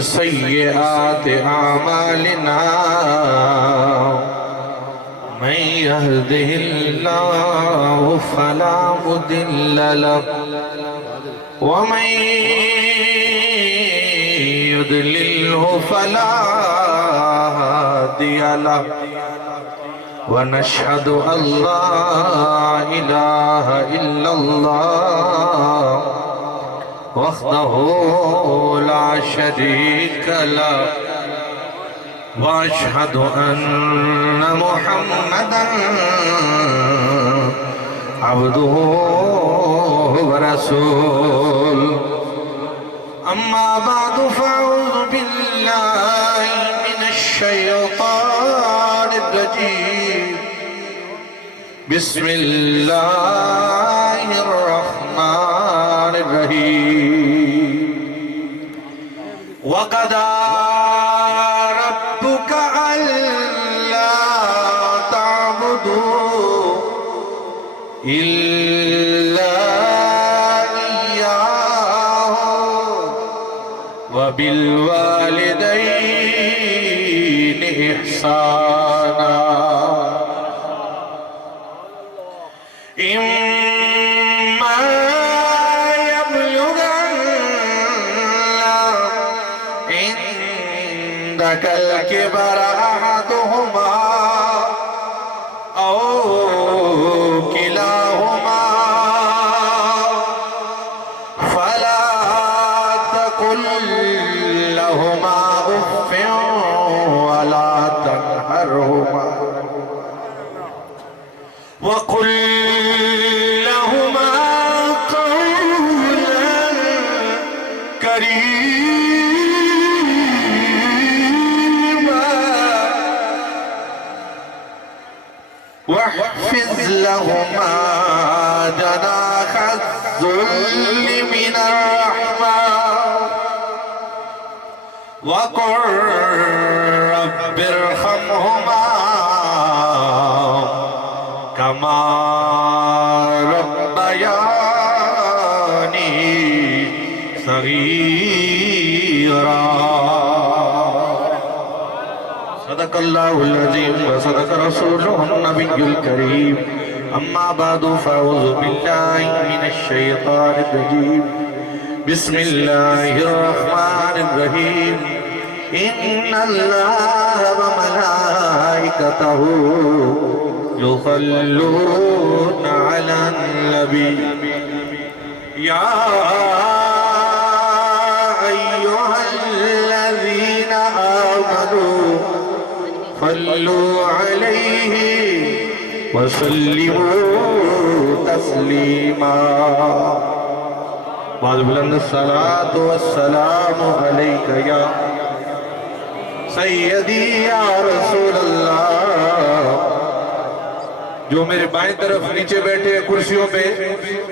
سيئات أعمالنا من يهده الله فلا مضل له ومن يضلله فلا هادي له ونشهد أن لا إله إلا الله وحده لا شريك له وأشهد أن محمدًا عبده ورسوله أما بعد فأعوذ بالله من الشيطان الرجيم بسم الله الرحمن الرحيم وقضى ربك ألا تعبدوا إلا إياه وبالوالدين إحسانا إما يبلغن عندك الكبر أحدهما أو كلاهما فلا تقل لهما أف ولا تنهرهما وقل لهما قولا كريما واحفظ لهما جناح الذل من الرحمة وقل رب ارحمهما كما ربياني صغيرا صدق الله العظيم وصدق رسوله النبي الكريم أما بعد فأعوذ بالله من الشيطان الرجيم بسم الله الرحمن الرحيم إن الله وملائكته يصلون على النبي يا أيها الذين آمنوا صلوا عليه وسلموا تسليما بعد بلند الصلاة والسلام عليك يا سیدی یا رسول اللہ. جو میرے بائیں طرف نیچے بیٹھے کرسیوں پہ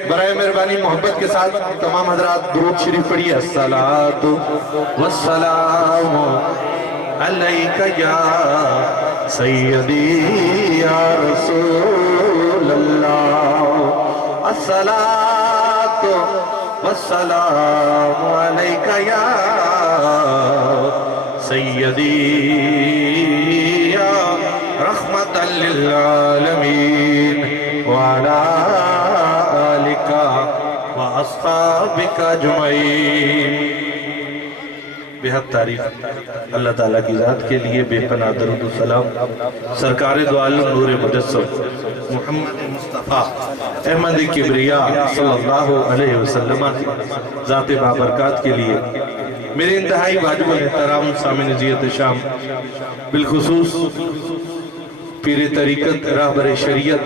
برائے مہربانی محبت کے ساتھ تمام حضرات درود شریف پڑھیے. الصلاۃ والسلام علیک یا سیدی یا رسول اللہ. الصلاۃ والسلام علیک یا سیدی یا رحمت للعالمین وعلا آلک واصحابک اجمعین. بہت تعریف اللہ تعالیٰ کی ذات کے لیے. بے پناہ درود و سلام سرکار دو عالم نور مجسم محمد مصطفیٰ احمد کبریا صلی اللہ علیہ وسلم ذات بابرکات کے لیے. میرے انتہائی واجب الاحترام سامعین زیت شام بالخصوص پیر طریقت راہبر شریعت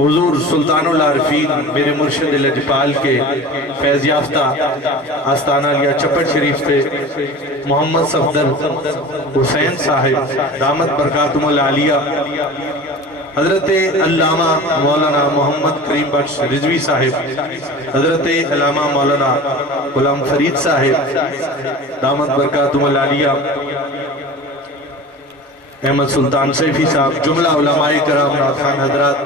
حضور سلطان العارفین میرے مرشد لجپال کے فیض یافتہ آستانہ لیا چپٹ شریف سے محمد صفدر حسین صاحب دامت برکاتم العالیہ، حضرت علامہ مولانا محمد کریم بخش رضوی صاحب، حضرت علامہ مولانا غلام فرید صاحب دامت برکاتم العالیہ، احمد سلطان سیفی صاحب، جملہ علماء کرام، نعتخوان حضرات،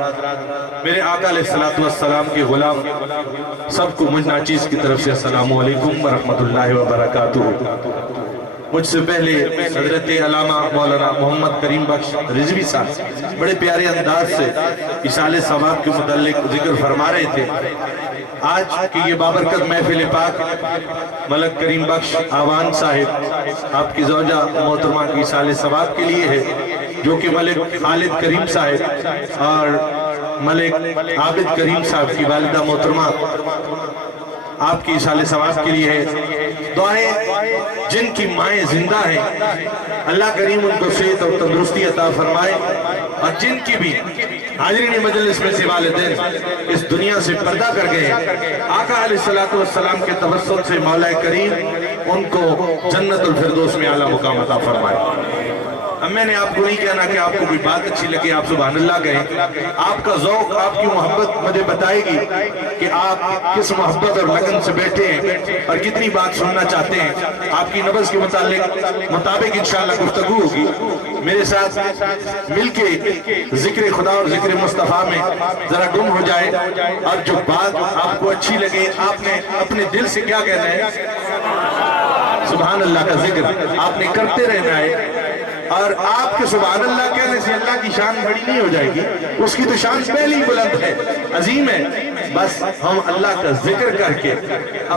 میرے آقا علیہ السلام کے غلام، سب کو مجھ ناچیز کی طرف سے السلام علیکم ورحمۃ اللہ وبرکاتہ۔ مجھ سے پہلے حضرت علامہ مولانا محمد کریم بخش رضوی صاحب بڑے پیارے انداز سے اصالِ ثواب کے متعلق ذکر فرما رہے تھے۔ آج کی یہ بابرکت محفل پاک ملک کریم بخش آوان صاحب آپ کی زوجہ محترمہ کی اصالِ ثواب کے لیے ہے، جو کہ ملک خالد کریم صاحب اور ملک عابد کریم صاحب کی والدہ محترمہ آپ کی اصالِ ثواب کے لیے ہے۔ دعائیں جن کی مائیں زندہ ہیں، اللہ کریم ان کو صحت اور تندرستی عطا فرمائے، اور جن کی بھی حاضرین مجلس میں سے والدین اس دنیا سے پردہ کر گئے، آقا علیہ السلام کے توسل سے مولا کریم ان کو جنت الفردوس میں اعلیٰ مقام عطا فرمائے۔ اب میں نے آپ کو نہیں کہنا کہ آپ کو کوئی بات اچھی لگے آپ سبحان اللہ کہیں، آپ کا ذوق، آپ کی محبت مجھے بتائے گی کہ آپ کس محبت اور لگن سے بیٹھے ہیں اور کتنی بات سننا چاہتے ہیں۔ آپ کی نبض کے مطابق انشاءاللہ گفتگو ہوگی۔ میرے ساتھ مل کے ذکر خدا اور ذکر مصطفیٰ میں ذرا گم ہو جائے، اور جو بات آپ کو اچھی لگے آپ نے اپنے دل سے کیا کہنا ہے؟ سبحان اللہ کا ذکر آپ نے کرتے رہنا ہے، اور آپ کے سبحان اللہ کہنے سے اللہ کی شان بڑی نہیں ہو جائے گی، اس کی تو شان پہلی بلند ہے، عظیم ہے۔ بس ہم اللہ کا ذکر کر کے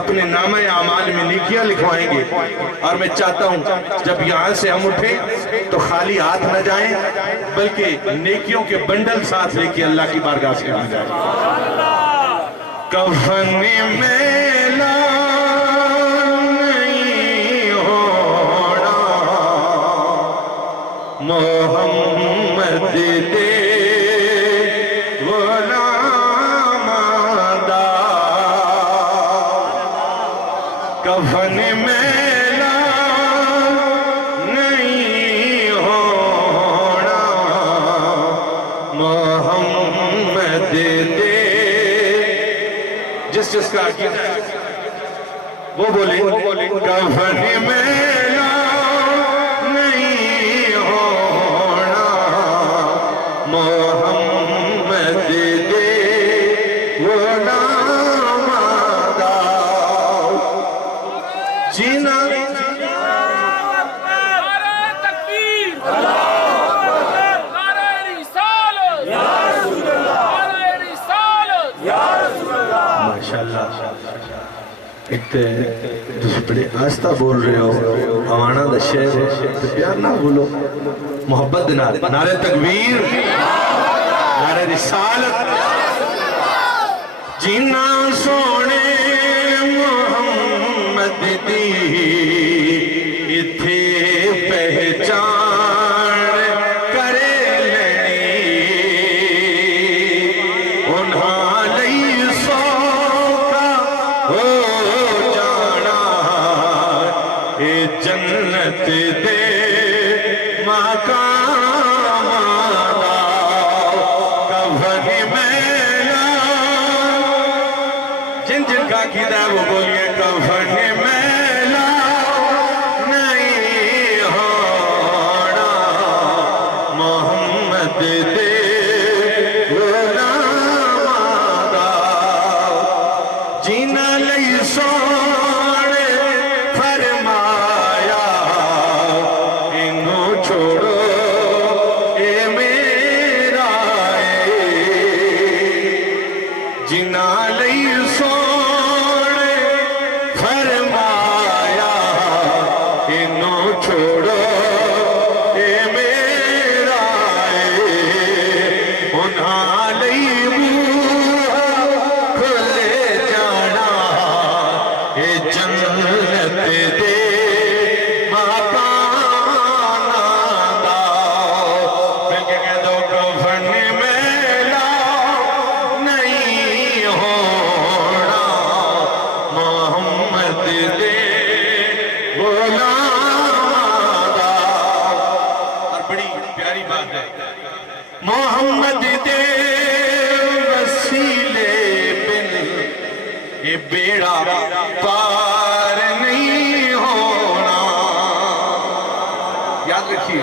اپنے نامہ اعمال میں نیکیاں لکھوائیں گے، اور میں چاہتا ہوں جب یہاں سے ہم اٹھیں تو خالی ہاتھ نہ جائیں، بلکہ نیکیوں کے بنڈل ساتھ لے کے اللہ کی بارگاہ سے آ جائیں۔ کفن میلا محمد دے غلام دا، کفن میلا نہیں ہونا، محمد دے۔ جس کا عقیدہ ہے وہ بولے، کفن میلا محمد دے غلام دا، جینا ماشاءاللہ۔ ایک تسی بڑے آستہ بول رہے ہو، آوانا دا شہر ہے، پیار نہ بولو، محبت دینا، نعرہ تکبیر، نعرہ رسالت، جینا سونے محمد دی اتھے پہچان کرے لینی، انہاں لئی سوکا ہو جانا، اے جنت دے مقام آنا، کفن میلا، جن کا عقیدہ ہے وہ بولیے، کفن میلا نہیں ہونا، محمد دے غلام دا، جینا لئی سونے فرمایا، انہوں چھوڑو اے میرا جینا لئی سونے فرمایا، انہوں چھوڑو اے میرا انہاں لئی بوہا کھلے جانا، اے جنت دے مکان دا، مل کے کہہ دو، کفن میلا نہیں ہونا، محمد دے غلام دا۔ اور بڑی پیاری بات ہے، محمد دے وسیلے بن یہ بیڑا پار نہیں ہونا۔ یاد رکھیے،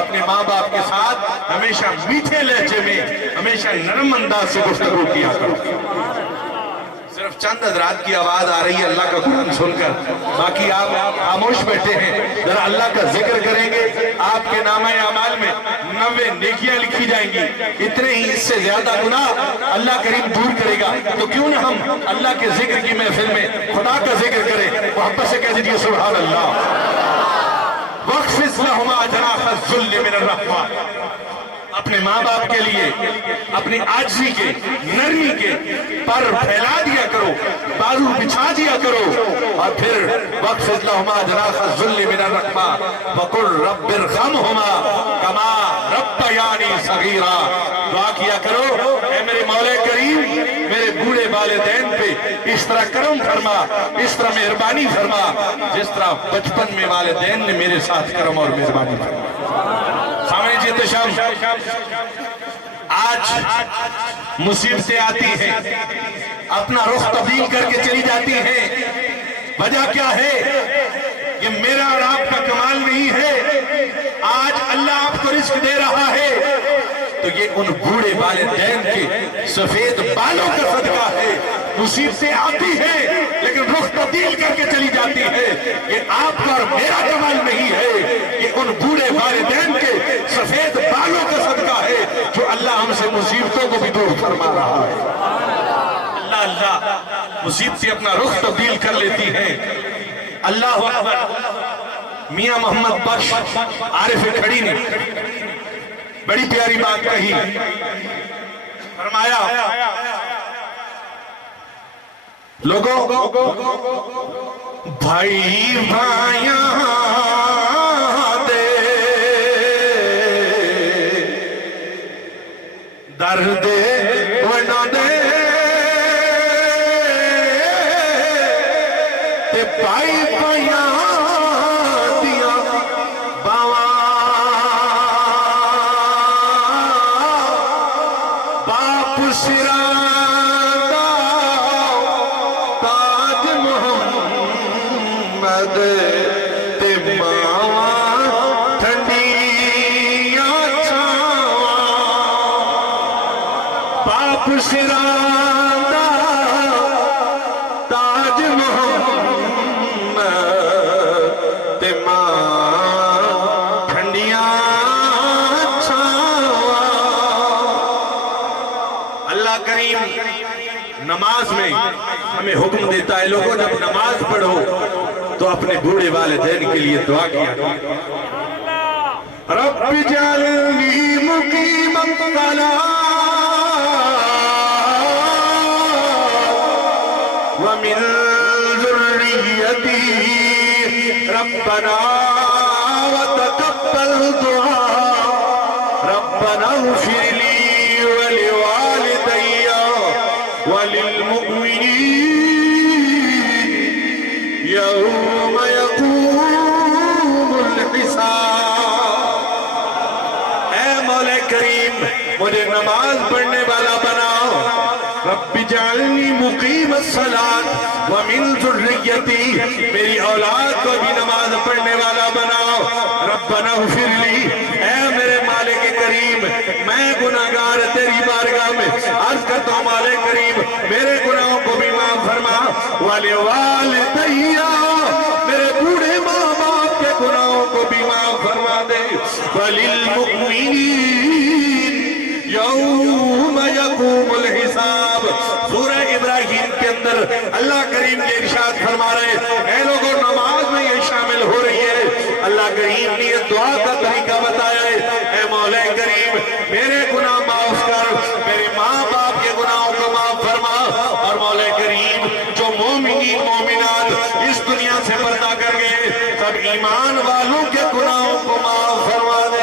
اپنے ماں باپ کے ساتھ ہمیشہ میٹھے لہجے میں، ہمیشہ نرم انداز سے گفتگو کیا کرو۔ صرف چند حضرات کی آواز آ رہی ہے اللہ کا قرآن سن کر، باقی آپ خاموش بیٹھے ہیں، ذرا اللہ کا ذکر کریں گے، آپ کے نامہ اعمال میں 90 نیکیاں لکھی جائیں گی، اتنے ہی اس سے زیادہ گناہ اللہ کریم دور کرے گا۔ تو کیوں نہ ہم اللہ کے ذکر کی محفل میں خدا کا ذکر کریں، محبت سے کہہ دیجئے سبحان اللہ۔ وَاخْفِضْ لَهُمَا جَنَاحَ الذُّلِّ مِنَ الرَّحْمَةِ، اپنے ماں باپ کے لیے اپنی عاجزی کے، نرمی کے پر پھیلا دیا کرو، بازو بچھا دیا کرو، اور پھر وَاخْفِضْ لَهُمَا جَنَاحَ الذُّلِّ مِنَ الرَّحْمَةِ وَقُلْ رَبِّ ارْحَمْهُمَا كَمَا رَبَّيَانِي صَغِيرًا۔ دعا کیا کرو اے میرے مولا کریم، میرے بوڑھے والدین پہ اس طرح کرم فرما، اس طرح مہربانی فرما جس طرح بچپن میں والدین نے میرے ساتھ کرم اور مہربانی فرما۔ سامنے جی تشم، آج مصیبتیں آتی ہیں، اپنا رخ تبدیل کر کے چلی جاتی ہیں، وجہ کیا ہے؟ یہ میرا اور آپ کا کمال نہیں ہے، آج اللہ آپ کو رزق دے رہا ہے تو یہ ان بوڑھے والدین کے سفید بالوں کا صدقہ ہے۔ مصیبتیں آتی ہیں لیکن رخ تبدیل کر کے چلی جاتی ہے، یہ آپ کا اور میرا کمال نہیں ہے، یہ ان بوڑھے والدین کے سفید بالوں کا صدقہ ہے جو اللہ ہم سے مصیبتوں کو بھی دور فرما رہا ہے۔ اللہ مصیبتیں اپنا رخ تبدیل کر لیتی ہیں۔ اللہ اکبر۔ میاں محمد بخش عارف کھڑی نے بڑی پیاری بات کہی، فرمایا لوگوں بھائی بھائیاں دے درد ونا دے تے بھائی بھائیاں دیا باواں باپ سراں دا تاج محمد تے ماواں ٹھنڈیاں چھاواں، باپ سراں دا تاج محمد تے ماں ٹھنڈیاں چھاواں۔ اللہ کریم نماز میں ہمیں حکم دیتا ہے لوگوں جب نماز پڑھو تو اپنے بوڑھے والدین کے لیے دعا کیا رب اجعلنی مقیم الصلاۃ ومن ذریتی ربنا وتقبل دعاء ربنا اغفر لی ولوالدی وللمؤمنین یوم یقوم الحساب۔ اے مولا کریم مجھے نماز پڑھنے والا بناؤ، رب اجعلنی مقیم الصلاۃ ومن ذریتی، میری اولاد کو بھی نماز پڑھنے والا بناؤ، ربنا اغفر لی، اے میرے مالک کریم میں گناہگار تیری بارگاہ میں عرض کرتا ہوں مالک کریم میرے گناہوں کو بھی معاف فرما، وَلِوَالِدَيَّ میرے بوڑھے ماں باپ کے گناہوں کو بھی معاف فرما دے، وَلِلْمُؤْمِنِينَ یوم یقوم الحساب۔ سورہ ابراہیم کے اندر اللہ کریم کے ارشاد فرما رہے اے لوگوں نماز میں یہ شامل ہو رہی ہے، اللہ کریم نے یہ دعا کا طریقہ بتایا ہے، اے مولا کریم میرے گناہ معاف کر، میرے ماں باپ کے گناہوں کو معاف فرما، اور مولا کریم جو مومنین مومنات اس دنیا سے پردہ کر گئے سب ایمان والوں کے گناہوں کو معاف فرما دے۔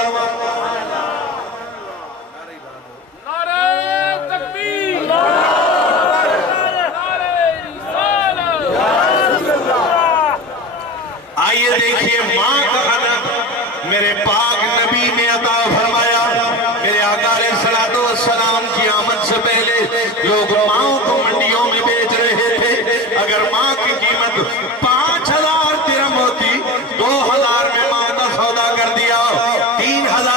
آئیے دیکھیے ماں کا ادب میرے پاک نبی نے عطا فرمایا۔ میرے آقا علیہ السلام کی آمد سے پہلے لوگ ماں کو منڈیوں میں بیچ رہے تھے، اگر ماں کی قیمت 5000 درہم ہوتی 2000 میں ماں کا سودا کر دیا، 3000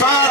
7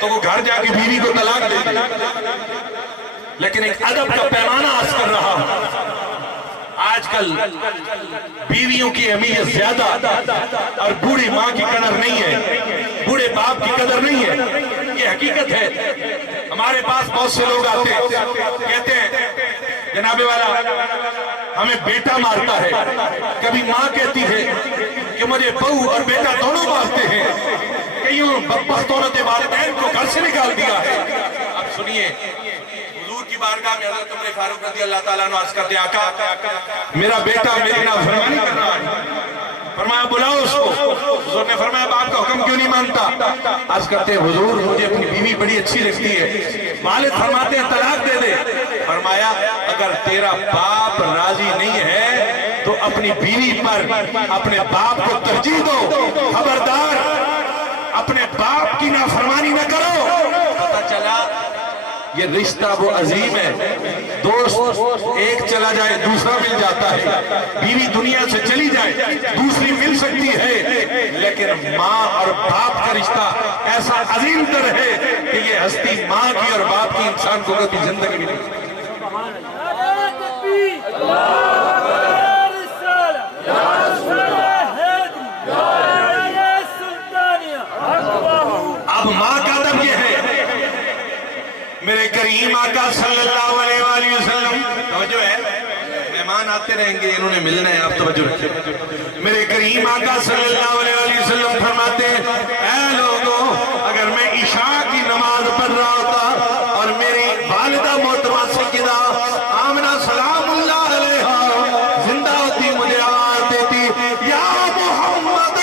تو وہ گھر جا کے بیوی کو طلاق دے دے، لیکن ایک ادب کا پیمانہ عرض کر رہا ہوں۔ آج کل بیویوں کی اہمیت زیادہ اور بوڑھی ماں کی قدر نہیں ہے، بوڑھے باپ کی قدر نہیں ہے، یہ حقیقت ہے۔ ہمارے پاس بہت سے لوگ آتے ہیں کہتے ہیں جناب والا ہمیں بیٹا مارتا ہے، کبھی ماں کہتی ہے کہ مجھے بہو اور بیٹا دونوں مارتے ہیں، کئیوں بدبختوں نے والدین کو گھر سے نکال دیا ہے۔ اب سنیے، حضور کی بارگاہ میں حضرت عمر فاروق رضی اللہ تعالیٰ عنہ عرض کرتے آقا میرا بیٹا میری نافرمانی کر رہا ہے، فرمایا بلاؤ اس کو۔ حضور نے فرمایا اب آپ کا حکم کیوں نہیں مانتا؟ عرض کرتے ہیں حضور مجھے اپنی بیوی بڑی اچھی لگتی ہے، والد فرماتے ہیں طلاق دے دے۔ فرمایا اگر تیرا باپ راضی نہیں ہے تو اپنی بیوی پر اپنے باپ کو ترجیح دو، خبردار اپنے باپ کی نافرمانی نہ کرو۔ پتہ چلا یہ رشتہ وہ عظیم ہے، دوست ایک چلا جائے دوسرا مل جاتا ہے، بیوی دنیا سے چلی جائے دوسری مل سکتی ہے، لیکن ماں اور باپ کا رشتہ ایسا عظیم تر ہے کہ یہ ہستی ماں کی اور باپ کی انسان کو کبھی زندگی میں نہیں۔ اب ماں کا ادب یہ ہے، میرے کریم آقا صلی اللہ علیہ وآلہ وسلم، توجہ ہے مہمان آتے رہیں گے انہوں نے ملنا ہے، آپ توجہ رکھیں۔ میرے کریم آقا صلی اللہ علیہ وآلہ وسلم فرماتے ہیں اے لوگوں اگر میں عشاء کی نماز پڑھ رہا ہوتا اور میری والدہ محترمہ سیدہ آمنہ سلام اللہ علیہا زندہ ہوتی مجھے آواز دیتی یا محمد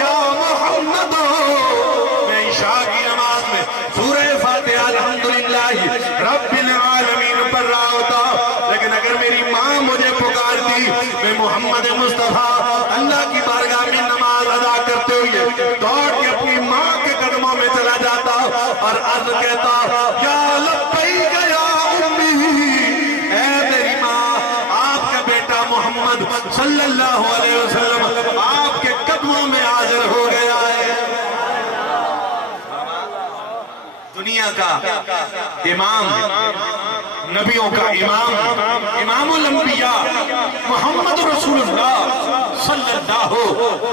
یا محمد، میں عشاء کی نماز میں سورہ فاتحہ الحمدللہ رب العالمین پڑھ رہا ہوتا، لیکن اگر میری ماں مجھے پکارتی میں محمد مصطفیٰ اللہ کی بارگاہ میں نماز ادا کرتے ہوئے دوڑ کے اپنی ماں کے قدموں میں چلا جاتا اور عرض کہتا یا لبیک یا امی، اے میری ماں آپ کا بیٹا محمد صلی اللہ علیہ وسلم آپ کے قدموں میں حاضر ہو گیا ہے۔ دنیا کا امام، نبیوں کا امام، امام الانبیاء محمد رسول اللہ صلی اللہ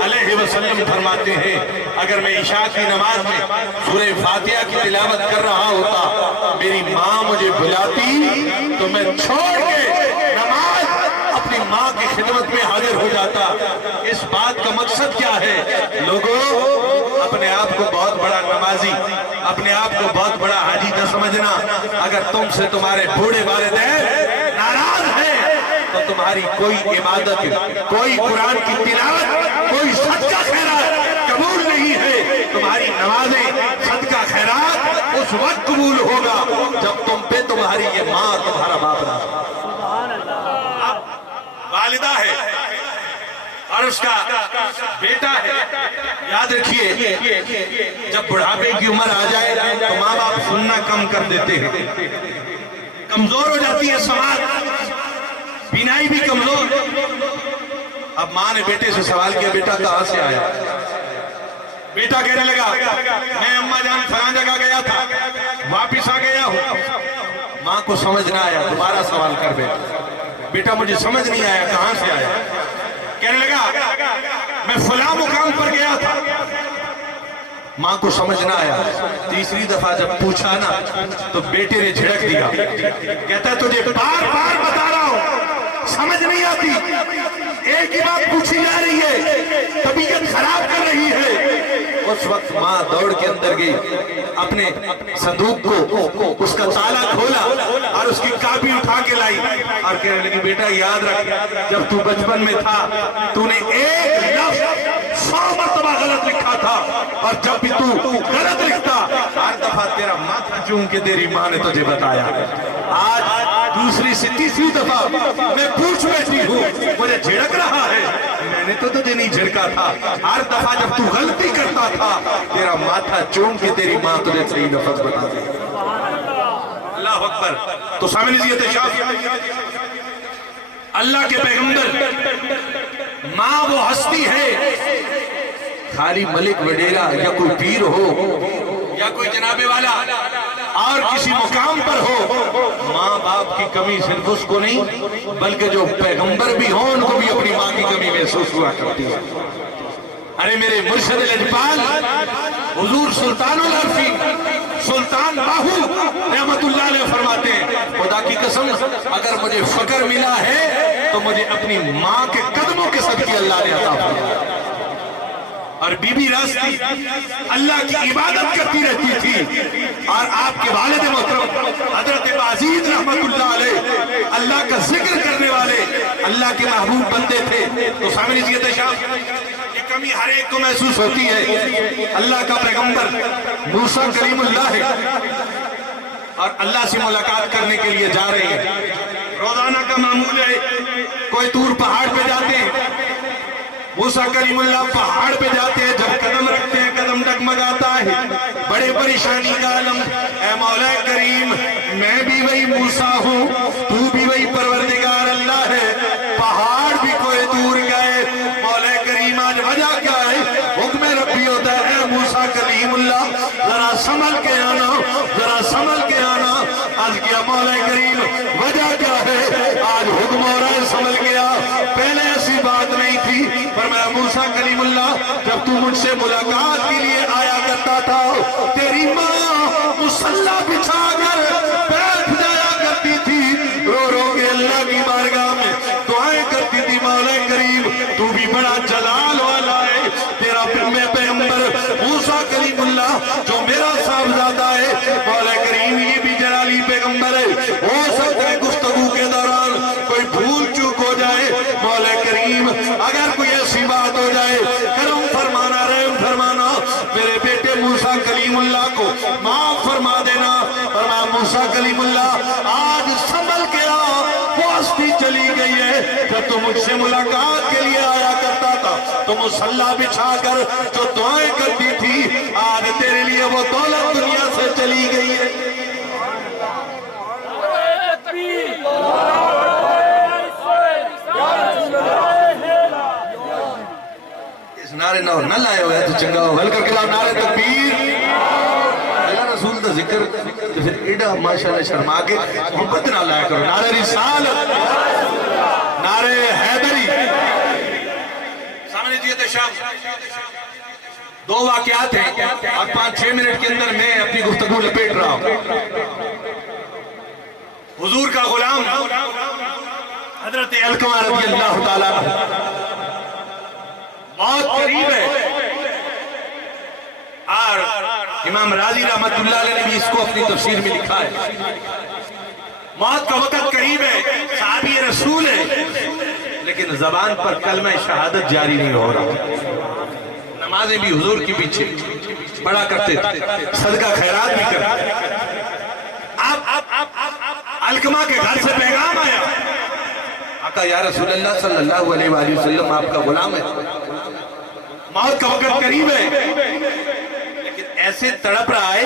علیہ وسلم فرماتے ہیں اگر میں عشاء کی نماز میں سورہ فاتحہ کی تلاوت کر رہا ہوتا میری ماں مجھے بلاتی تو میں چھوڑ کے نماز اپنی ماں کی خدمت میں حاضر ہو جاتا۔ اس بات کا مقصد کیا ہے؟ لوگوں اپنے آپ کو بہت بڑا نمازی، اپنے آپ کو بہت بڑا حاجی نہ سمجھنا۔ اگر تم سے تمہارے بوڑھے والدین ناراض ہیں تو تمہاری کوئی عبادت، کوئی قرآن کی تلاوت، کوئی صدقہ خیرات قبول نہیں ہے۔ تمہاری نمازیں، صدقہ خیرات اس وقت قبول ہوگا جب تم پہ تمہاری یہ ماں تمہارا باپ رہا۔ والدہ ہے اور اس کا بیٹا ہے، یاد رکھیے جب بڑھاپے کی عمر آ جائے تو ماں باپ سننا کم کر دیتے ہیں، کمزور ہو جاتی ہے سماج، بینائی بھی کمزور۔ اب ماں نے بیٹے سے سوال کیا بیٹا کہاں سے آیا؟ بیٹا کہنے لگا میں اماں جان فلاں جگہ گیا تھا واپس آ گیا ہوں۔ ماں کو سمجھ نہ آیا، دوبارہ سوال کر بیٹا مجھے سمجھ نہیں آیا کہاں سے آیا؟ کہنے لگا میں فلاں مقام پر گیا تھا۔ ماں کو سمجھ نہ آیا، تیسری دفعہ جب پوچھا نا تو بیٹے نے جھڑک دیا، کہتا ہے تجھے بار بار بتا رہا ہوں سمجھ نہیں آتی، ایک ہی بات پوچھی جا رہی ہے، طبیعت خراب کر رہی ہے۔ اس وقت ماں دوڑ کے اندر گئی، اپنے صندوق کو اس کا تالا کھولا اور اس کی کاپی اٹھا کے لائی اور کہنے لگی بیٹا یاد رکھ جب تو بچپن میں تھا تو نے ایک لفظ 100 مرتبہ غلط لکھا تھا اور جب بھی تو غلط لکھتا ہر دفعہ تیرا ماتھا چوم کے تیری ماں نے تجھے بتایا۔ آج دوسری سے تیسری دفعہ میں پوچھ بیٹھی ہوں مجھے جھڑک رہا ہے، میں نے تو تجھے نہیں جھڑکا تھا، ہر دفعہ جب تو غلطی کرتا تھا تیرا ماتھا چوم کے تیری ماں تجھے صحیح لفظ بتاتی۔ اللہ اکبر۔ تو سامنے عزت شاہ اللہ کے پیغمبر، ماں وہ ہستی ہے خالی ملک وڈیرا یا کوئی پیر ہو یا کوئی جناب والا اور کسی مقام پر ہو، ماں باپ کی کمی صرف اس کو نہیں بلکہ جو پیغمبر بھی ہوں ان کو بھی اپنی ماں کی کمی محسوس ہوا کرتی ہے۔ ارے میرے مرشد لجپال حضور سلطان العارفین سلطان باہو رحمت اللہ علیہ فرماتے ہیں خدا کی قسم اگر مجھے فقر ملا ہے تو مجھے اپنی ماں کے قدموں کے صدقے اللہ نے عطا فرمایا۔ اور بی بی راستی اللہ کی عبادت کرتی رہتی تھی اور آپ کے والد محترم حضرت بازید رحمت اللہ علیہ اللہ کا ذکر کرنے والے اللہ کے محبوب بندے تھے۔ تو سامنے جی یہ کمی ہر ایک کو محسوس ہوتی ہے۔ اللہ کا پیغمبر موسیٰ کلیم اللہ ہے اور اللہ سے ملاقات کرنے کے لیے جا رہے ہیں۔ روزانہ کا معمول ہے کوئی دور پہاڑ پہ جاتے ہیں، موسیٰ کلیم اللہ پہاڑ پہ جاتے ہیں، جب قدم رکھتے ہیں قدم ڈگمگاتا ہے، بڑے پریشانی کا عالم، اے مولا کریم میں بھی وہی موسیٰ ہوں تو بھی وہی پروردگار اللہ ہے، پہاڑ بھی کوئی دور گئے، مولا کریم آج وجہ کیا ہے؟ حکم ربی ہوتا ہے اے موسیٰ کلیم اللہ ذرا سنبھل کے آنا، ذرا سنبھل کے آنا۔ آج کیا مولا کریم وجہ کیا ہے؟ آج حکم ہو رہا ہے سنبھل گیا، پہلے ایسی بات نہیں تھی۔ فرمایا موسیٰ کلیم اللہ جب تو مجھ سے ملاقات کے لیے آیا کرتا تھا تیری ماں مصلی بچھا کر بیٹھ جایا کرتی تھی، رو رو کے اللہ کی بارگاہ میں دعائیں کرتی تھی۔ مولا کریم تو بھی بڑا جلال والا ہے، تیرا پیغمبر موسیٰ کلیم اللہ جو میرا صاحبزادہ ہے مولا کریم یہ بھی جلالی پیغمبر ہے، ہو سکتا ہے گفتگو کے دوران کوئی بھول چوک ہو جائے، مولا کریم اگر کوئی ایسی بات ہو جائے کرم فرمانا رحم فرمانا، میرے بیٹے موسیٰ کلیم اللہ کو معاف فرما دینا۔ فرمایا موسیٰ کلیم اللہ آج سنبھل کے آ، وہ ہستی چلی گئی ہے جب تو مجھ سے ملاقات کے لیے آیا کرتا تھا تو مصلی بچھا کر جو دعائیں کرتی تھی آج تیرے لیے وہ دولت دنیا سے چلی گئی ہے۔ اس نعرے نہ لائے ہوئے تو چنگا ہو، ہل کر کے لاؤ نعرے تکبیر۔ اللہ رسول کا ذکر تو پھر ایڈا ماشاءاللہ شرما کے محبت نہ لایا کرو، نعرے رسالت، نعرے حیدری۔ سامنے جیتے شام دو واقعات ہیں اور 5-6 منٹ کے اندر میں اپنی گفتگو لپیٹ رہا ہوں۔ حضور کا غلام حضرت علقمہ رضی اللہ تعالیٰ بہت قریب ہے اور امام راضی رحمت اللہ علیہ نے بھی اس کو اپنی تفسیر میں لکھا ہے۔ موت کا وقت قریب ہے، صحابی رسول ہے لیکن زبان پر کلمہ شہادت جاری نہیں ہو رہا۔ نمازیں بھی حضور کی پیچھے پڑھا کرتے تھے، صدقہ خیرات بھی کرتے تھے۔ علقمہ کے گھر سے پیغام آیا، آقا یا رسول اللہ صلی اللہ علیہ وآلہ وسلم آپ کا غلام ہے، موت کا وقت قریب ہے لیکن ایسے تڑپ رہا ہے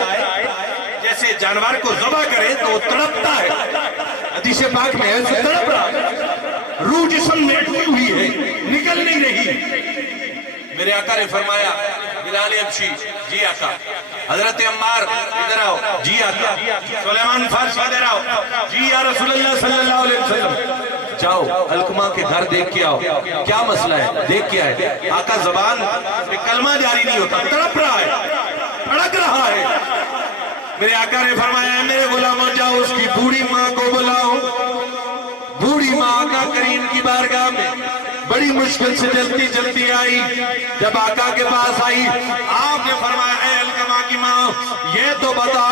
جیسے جانور کو ذبح کرے تو وہ تڑپتا ہے، حدیث پاک میں ایسے تڑپ رہا ہے، روح جسم میں ڈوبی ہوئی ہے، نکل نہیں رہی۔ میرے آقا نے فرمایا بلال حبشی جی آقا، حضرت عمار ادھر آؤ جی آقا، سلیمان فارسی ادھر آؤ جی یا رسول اللہ صلی اللہ علیہ وسلم، جاؤ علقمہ کے گھر دیکھ کے آؤ، کیا مسئلہ ہے دیکھ کے آئے۔ آقا زبان پہ کلمہ جاری نہیں ہوتا، تڑپ رہا ہے، تڑک رہا ہے۔ میرے آقا نے فرمایا ہے میرے غلاموں جاؤ اس کی بوڑھی ماں کو بلاؤ۔ بوڑھی ماں آقا کریم کی بارگاہ میں بڑی مشکل سے جلتی جلتی آئی، جب آقا کے پاس آئی آپ نے فرمایا اے علقمہ کی ماں یہ تو بتا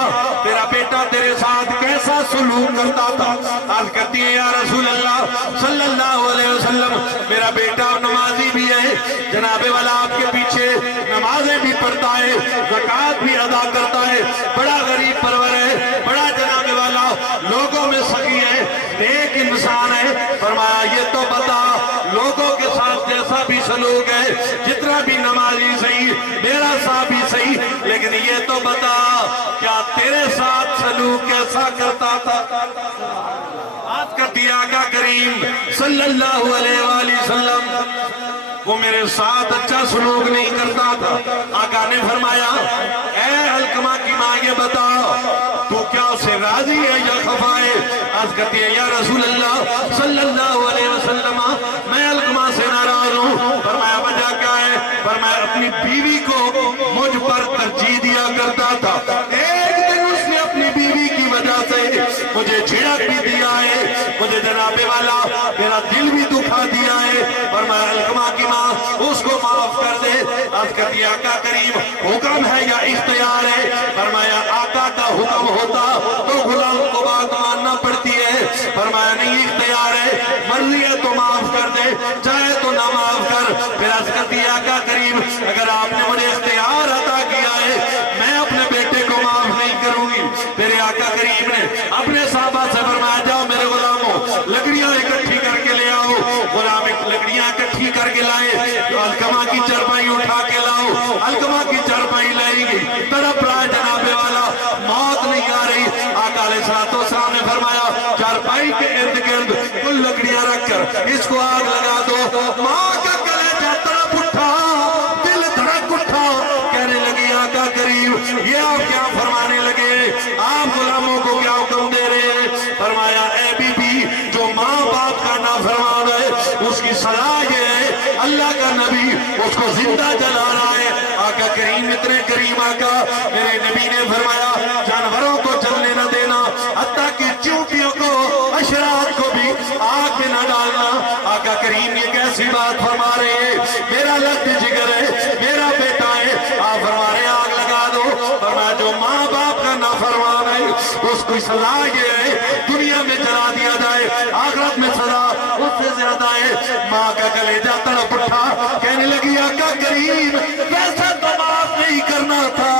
تیرا بیٹا تیرے ساتھ کیسا سلوک کرتا تھا؟ عرض کرتی ہے یا رسول اللہ صلی اللہ علیہ وسلم میرا بیٹا نمازی بھی ہے، جناب والا آپ کے پیچھے نمازیں بھی پڑھتا ہے، زکوٰۃ بھی ادا کرتا ہے، بڑا غریب پرور ہے، بڑا جناب والا لوگوں میں سخی ہے، نیک انسان ہے۔ فرمایا یہ تو بتا لوگوں کے ساتھ جیسا بھی سلوک ہے، جتنا بھی نمازی صحیح میرا صاحب بھی صحیح، لیکن یہ تو بتا کیا تیرے ساتھ سلوک کیسا کرتا تھا؟ بات کرتی آقا کریم صلی اللہ علیہ وآلہ وسلم، وہ میرے ساتھ اچھا سلوک نہیں کرتا تھا۔ آقا نے فرمایا اے علقمہ کی ماں یہ بتاؤ تو کیا اسے راضی ہے یا خفا ہے؟ عرض کرتی ہے یا رسول اللہ صلی اللہ علیہ وسلم میں علقمہ سے ناراض ہوں۔ فرمایا وجہ کیا ہے؟ فرمایا اپنی بیوی کو مجھ پر ترجیح دیا کرتا تھا، ایک دن اس نے اپنی بیوی کی وجہ سے مجھے جھڑک بھی دیا ہے، مجھے جناب والا میرا دل بھی دکھا دیا ہے۔ فرمایا علقمہ کی ماں اس کو معاف کر دے۔ عرض کرتی آقا کریم حکم ہے یا اختیار ہے؟ فرمایا آقا کا حکم ہوتا تو غلام کو بات ماننا پڑتی ہے۔ فرمایا نہیں اختیار ہے، مرضی ہے تو معاف کر دے، چاہے تو نہ معاف کر۔ پھر عرض کرتی آقا کریم اگر آپ نے مجھے اختیار عطا کیا ہے میں اپنے بیٹے کو معاف نہیں کروں گی۔ میرے آقا کریم نے اپنے صحابہ سے فرمایا جاؤ میرے غلاموں لکڑیاں اکٹھی کر کے لے آؤ۔ غلام لکڑیاں اکٹھی کر کے لائے، علقمہ کی چرپائی اٹھا کے لاؤ۔ علقمہ کی چرپائی لائی گئی، تڑپ رہا ہے جناب والا، موت نہیں آ رہی۔ آقا علیہ السلام نے فرمایا چرپائی کے ارد گرد کل لکڑیاں رکھ کر اس کو آگ لگا دو۔ ماں کا کلیجہ تڑپ اٹھا، دل دھڑک اٹھا، کہنے لگی آقا کریم یہ آپ کیا فرمانے لگے؟ آپ غلاموں کو کیا حکم دے رہے ہیں؟ فرمایا اے بی بی جو ماں باپ کا نافرمان ہے اس کی سزا یہ ہے اللہ کا نبی اس کو زندہ جلا رہا ہے۔ آقا کریم اتنے کریم آقا میرے نبی نے فرمایا جانوروں کو جلنے نہ دینا، حتیٰ کہ چونٹیوں کو اشرات کو بھی آگ میں نہ ڈالنا۔ آقا کریم یہ کیسی بات فرما رہے ہیں؟ میرا لخت جگر ہے، میرا بیٹا ہے، آپ فرما رہے آگ لگا دو۔ فرمایا جو ماں باپ کا نافرمان ہے اس کو سزا یہ ہے دنیا میں جلا دیا جائے، آخرت میں سزا اس سے زیادہ ہے۔ ماں کا کلیجہ تڑپ اٹھا، کہنے لگی آقا کریم ویسا تو معاف نہیں کرنا تھا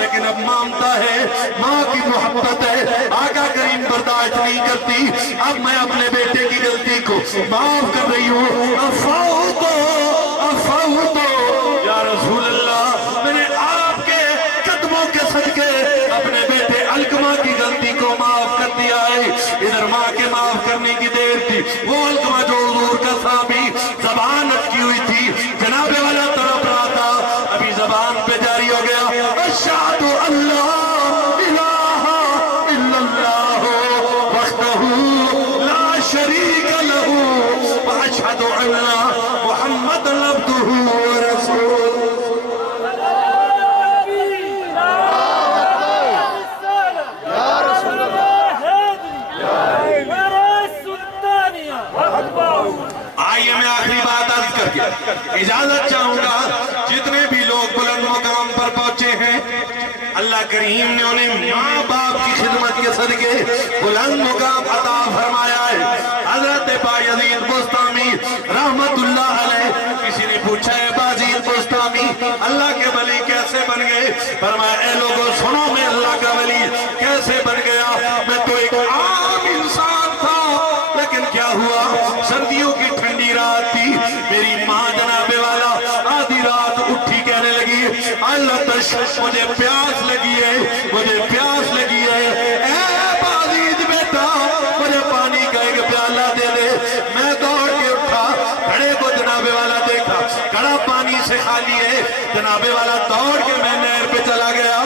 لیکن اب مانتا ہے ماں کی محبت ہے، آقا کریم برداشت نہیں کرتی، اب میں اپنے بیٹے کی غلطی کو معاف کر رہی ہوں۔ افاؤ تو یا رسول اللہ میں نے آپ کے قدموں کے صدقے اپنے بیٹے علقمہ کی غلطی کو معاف کر دیا ہے۔ ادھر ماں کے معاف کرنے کی دیر تھی، وہ علقمہ جو حضور کا صحابی زبان اٹکی ہوئی تھی جناب والا تڑپ رہا تھا، ابھی زبان پہ جاری ہو گیا اشہد اللہ الہ الا اللہ وحدہ لا شریک لہ واشہد ان محمد عبدہ ورسولہ۔ آئیے میں آخری بات عرض کر کے اجازت چاہوں گا، جتنے بھی لوگ بلند مقام پر پہنچے ہیں اللہ کریم نے انہیں ماں باپ کی خدمت کے صدقے بلند مقام عطا فرمایا ہے۔ حضرت بایزید بستامی رحمت اللہ علیہ، کسی نے پوچھا ہے بایزید بستامی اللہ کے ولی کیسے بن گئے؟ فرمایا اے لوگوں سنو میں اللہ کا ولی کیسے بن گیا؟ میں تو ایک عام انسان تھا لیکن کیا ہوا سردیوں کی ٹھنڈی رات تھی، میری ماں جناب والا آدھی رات اٹھی کہنے لگی اللہ تش مجھے پیاس لگی ہے، مجھے پیاس لگی ہے، اے بازید بیٹا مجھے پانی کا ایک پیالہ دے دے۔ میں دوڑ کے اٹھا، گھڑے کو جناب والا دیکھا گھڑا پانی سے خالی ہے، جناب والا دوڑ کے میں نہر پہ چلا گیا،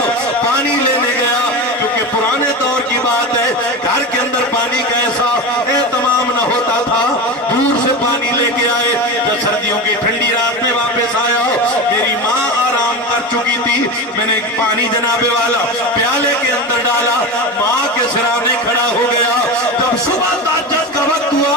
پانی لینے گیا، کیونکہ پرانے دور کی بات ہے گھر کے اندر پانی کا ایسا اہتمام نہ ہوتا تھا، دور سے پانی لے کے آئے۔ جب سردیوں کی ٹھنڈی رات میں واپس آیا میری ماں آرام کر چکی تھی، میں نے پانی جناب والا پیالے کے اندر ڈالا، ماں کے سرانے کھڑا ہو گیا۔ جب صبح تہجد کا وقت ہوا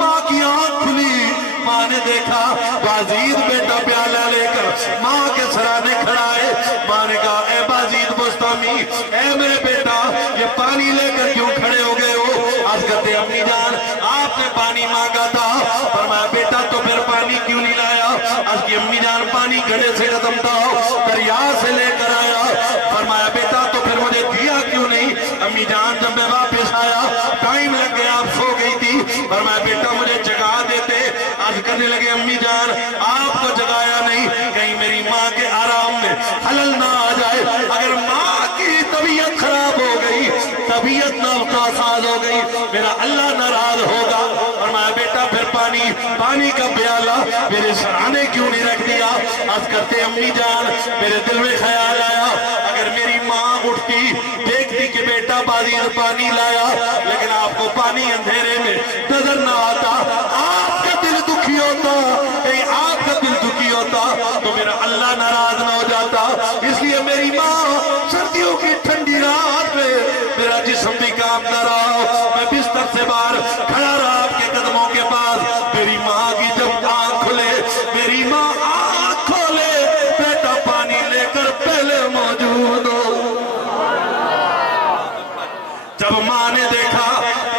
ماں کی آنکھ کھلی، ماں نے دیکھا بازید بیٹا پیالہ لے کر ماں کے سرانے کھڑا ہے۔ ماں نے کہا اے بازید بستامی اے میرے بیٹا یہ پانی لے کر کیوں کھڑے ہو گئے ہو؟ عرض کرتے امی جان آپ نے پانی مانگا تھا۔ فرمایا بیٹا تو پھر پانی کیوں نہیں لایا؟ عرض کی امی جان پانی گھڑے سے ختم تھا دریا سے لے کر آیا۔ فرمایا بیٹا تو پھر مجھے دیا کیوں نہیں؟ امی جان جب میں واپس آیا ٹائم لگ گیا آپ سو گئی تھی۔ فرمایا بیٹا مجھے جگا دیتے۔ عرض کرنے لگے امی جان آپ کو جگایا نہیں کہیں میری ماں کے آرام میں خلل نہ آ جائے، اگر ماں کی طبیعت خراب ہو گئی، طبیعت ناقص ہو گئی، میرا اللہ ناراض ہوگا۔ فرمایا بیٹا پھر پانی پانی کا پیالہ میرے سرانے کیوں نہیں رکھ دیا؟ عرض کرتے امی جان میرے دل میں خیال آیا اگر میری ماں اٹھتی دیکھتی کہ بیٹا بازیر پانی لایا لیکن آپ کو پانی اندھیرے میں نظر نہ آتا، آپ کا دل دکھی ہوتا، کہیں آپ کا دل دکھی ہوتا تو میرا اللہ ناراض نہ ہو جاتا۔ اس لیے میری ماں سردیوں کی ٹھنڈی رات میں میرا جسم بھی کام نہ رہا، میں بستر سے باہر کھڑا رہا آپ کے قدموں کے پاس۔ میری ماں کی جب آنکھ کھلے، میری ماں آنکھ کھولے، بیٹا پانی لے کر پہلے موجود ہو۔ جب ماں نے دیکھا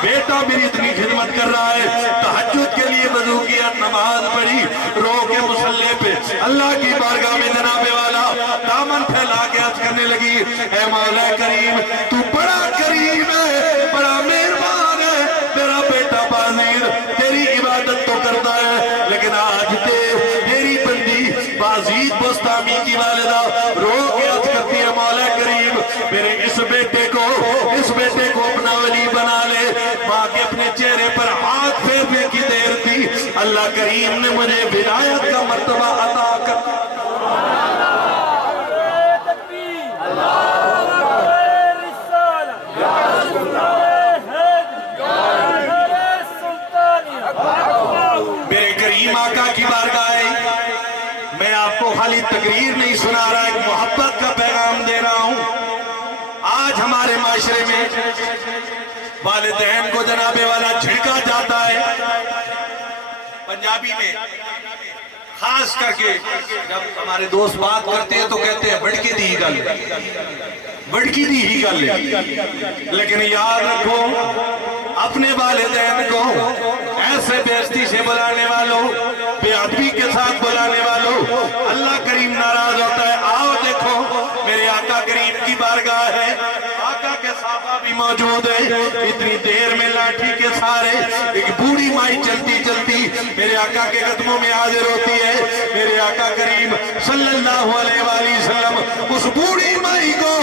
بیٹا میری اتنی خدمت کر رہا ہے، تہجد کے لیے وضو کیا، نماز پڑھی، رو کے مصلی پہ اللہ کی بارگاہ میں جناب والا دامن پھیلا کے عرض کرنے لگی، اے مولا کریم تو بڑا کریم ہے، بڑا مہربان ہے، میرا بیٹا بازیر تیری عبادت تو کرتا ہے لیکن آج تیری بندی بازید بستامی کی والدہ رو کے عرض کرتی ہے مولا کریم میرے اس بیٹے کو اپنا ولی بنا لے۔ ماں کے اپنے چہرے پر ہاتھ پھیرنے کی دیر تھی، اللہ کریم نے مجھے ولایت کا مرتبہ عطا کر۔ میرے کریم آقا کی بارگاہ میں آپ کو خالی تقریر نہیں سنا رہا، ایک محبت کا پیغام دے رہا ہوں۔ آج ہمارے معاشرے میں والدین کو جناب والا جھڑکا جاتا ہے، پنجابی میں خاص کر کے جب ہمارے دوست بات کرتے ہیں تو کہتے ہیں بڑکی دی گل، بڑکی دی ہی گل، لیکن یاد رکھو اپنے والدین کو ایسے بے عزتی سے بلانے والوں، بے ادبی کے ساتھ بلانے والوں اللہ کریم ناراض ہوتا ہے۔ آؤ دیکھو میرے آقا کریم کی بارگاہ ہے، آقا کے صحابہ بھی موجود ہیں، اتنی دیر میں لاٹھی کے سارے ایک بوڑھی مائی چلتی چلتی میرے آقا کے قدموں میں حاضر ہوتی ہے۔ میرے آقا کریم صلی اللہ علیہ وآلہ وسلم اس بوڑھی مائی کو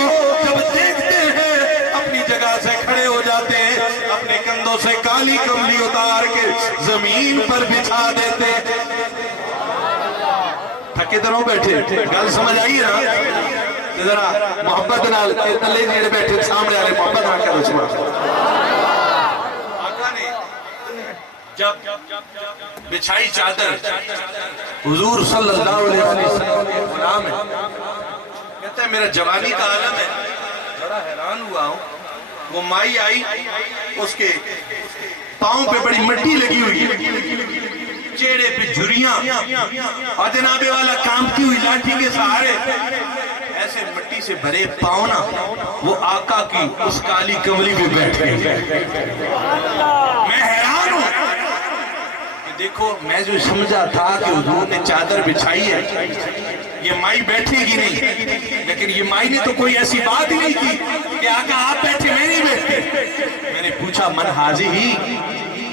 جب دیکھتے ہیں اپنی جگہ سے کھڑے ہو جاتے ہیں، اپنے کندھوں سے کالی کملی اتار کے زمین پر بچھا دیتے۔ تھکے تو نہ بیٹھے، گل سمجھ آئی نا؟ ذرا محبت نال تلے جڑے بیٹھے سامنے والے محبت نال کرو سبحان۔ آقا نے جب بچھائی چادر حضور صلی اللہ علیہ وسلم کے غلام ہے، کہتا ہے میرا جوانی کا عالم ہے، بڑا حیران ہوا ہوں، وہ مائی آئی اس کے پاؤں پہ بڑی مٹی لگی ہوئی چہرے پہ جھریاں اور جناب والا کامتی ہوئی لاٹھی کے سہارے ایسے مٹی سے بھرے پاؤں نا وہ آقا کی اس کالی کملی پہ بیٹھ گئے۔ میں حیران ہوں کہ دیکھو میں جو سمجھا تھا کہ حضور نے چادر بچھائی ہے یہ مائی بیٹھے گی نہیں، لیکن یہ مائی نے تو کوئی ایسی بات ہی نہیں کی کہ آقا آپ بیٹھے میں نہیں بیٹھتے۔ میں نے پوچھا من حاضی ہی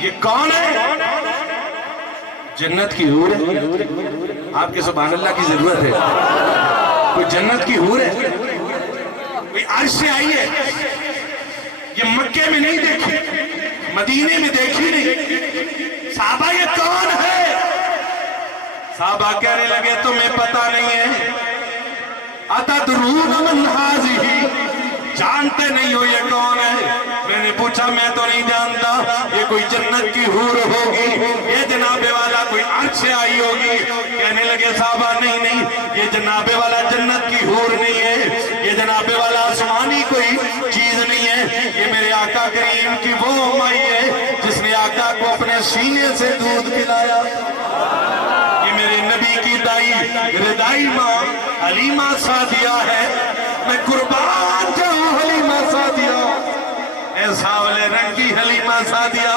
یہ کون ہے؟ جنت کی حور ہے۔ آپ کے سبحان اللہ کی ضرورت ہے؟ کوئی جنت کی حور ہے، کوئی عرش سے آئی ہے، یہ مکے میں نہیں دیکھی، مدینے میں دیکھی نہیں۔ صحابہ یہ کون ہے؟ صحابہ کہنے لگے تمہیں پتہ نہیں ہے، اتدرون من حاضی، جانتے نہیں ہو یہ کون ہے؟ میں نے پوچھا میں تو نہیں جانتا، یہ کوئی جنت کی حور ہوگی، یہ جناب والا کوئی عرش سے آئی ہوگی۔ کہنے لگے صحابہ نہیں نہیں یہ جناب والا جنت کی حور نہیں ہے، یہ جناب والا آسمانی کوئی چیز نہیں ہے، یہ میرے آقا کریم کی وہ مائی ہے جس نے آقا کو اپنے سینے سے دودھ پلایا۔ یہ میرے نبی کی دائی ردائی ماں حلیمہ سعدیہ ہے، میں قربان جاؤں حلیمہ سعدیہ، اے ساولے رنگ کی حلیمہ سعدیہ،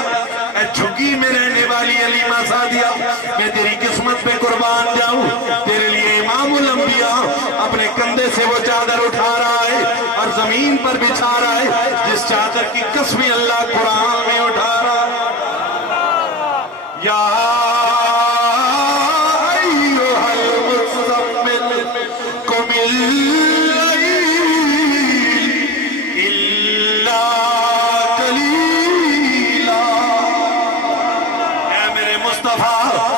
اے جھگی میں رہنے والی حلیمہ سعدیہ، میں تیری قسمت پہ قربان جاؤں۔ تیرے لیے امام الانبیاء اپنے کندھے سے وہ چادر اٹھا رہا ہے اور زمین پر بچھا رہا ہے جس چادر کی قسمیں اللہ قرآن میں اٹھا رہا ہے۔ یا ایھا المزمل قم اے میرے مصطفیٰ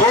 2